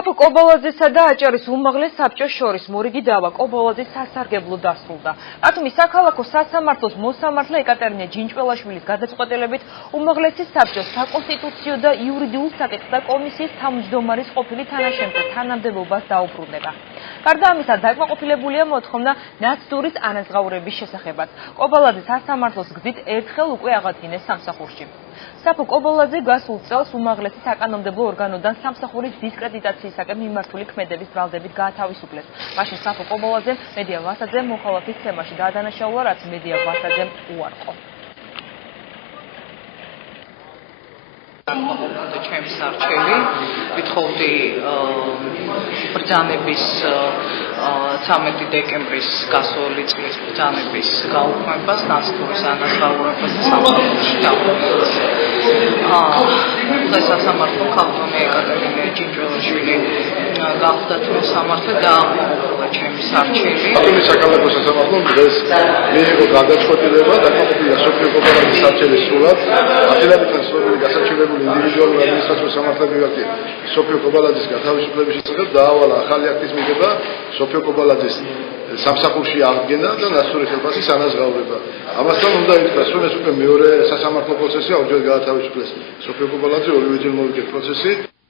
საფო კობალაძესა და აჭარის უმაღლეს საბჭოს შორის მორიგი დავა კობალაძის სასარგებლო დასრულდა. ათმის საქალაქო სასამართლოს მოსამართლე ეკატერინე ჯინჭველაშვილის გადაწყვეტილებით უმაღლესი საბჭოს საკონსტიტუციო და იურიდიულ საკითხთა კომისიის თავმჯდომარის ყოფილი თანაშემწე თანამდებობას დაუბრუნდება. გარდა ამისა, დაკმაყოფილებულია მოთხოვნა ნაცდურის ანაზღაურების შესახებაც. კობალაძე სასამართლოს გზით ერთხელ უკვე აღადგინეს სამსახურში. საფო კობალაძე გასულ წელს უმაღლესი საკანონმდებლო ორგანოდან სამსახურის დისკრედიტაციისაკენ მიმართული ქმედების ბრალდებით გაათავისუფლეს. მაშინ საფო კობალაძემ მედია ვასაძემ მოხალათის თემაში დაადანაშაულა, რაც მედია ვასაძემ უარყო. ჩემს არჩევი ვითხოვდი ბრძანების 13 დეკემბრის გასული წლის ბრძანების გაუქმებას, ნაცდურის ანაზღაურებას და სამსახურში დაბრუნებას. სასამართლო ქალბატონი ეკატერინე ჯინჭველაშვილი გახდათ მოსამართლე და აყოლა ჩემს არჩევი. ათმის საქალაქო სასამართლომ დღეს მიიღო გადაწყვეტილება დაკმაყოფილება სოფიო კობალაძის არჩევის სრულად. ათილაკთან ცნობილი გასაჩივრებული ინდივიდუალური ადმინისტრაციული სამართლებრივი სოფიო კობალაძის გათავისუფლების შესახებ დაავალა ახალი აქტის მიღება, სოფიო კობალაძის სამსახურში აღდგენა და ნაცდურის ხელფასის ანაზღაურება. ამასთან უნდა ითქვას, რომ ეს უკვე მეორე სასამართლო პროცესია, ორჯერ გაათავისუფლეს სოფიო კობალაძე, ორივეჯერ მოვიგეთ პროცესი.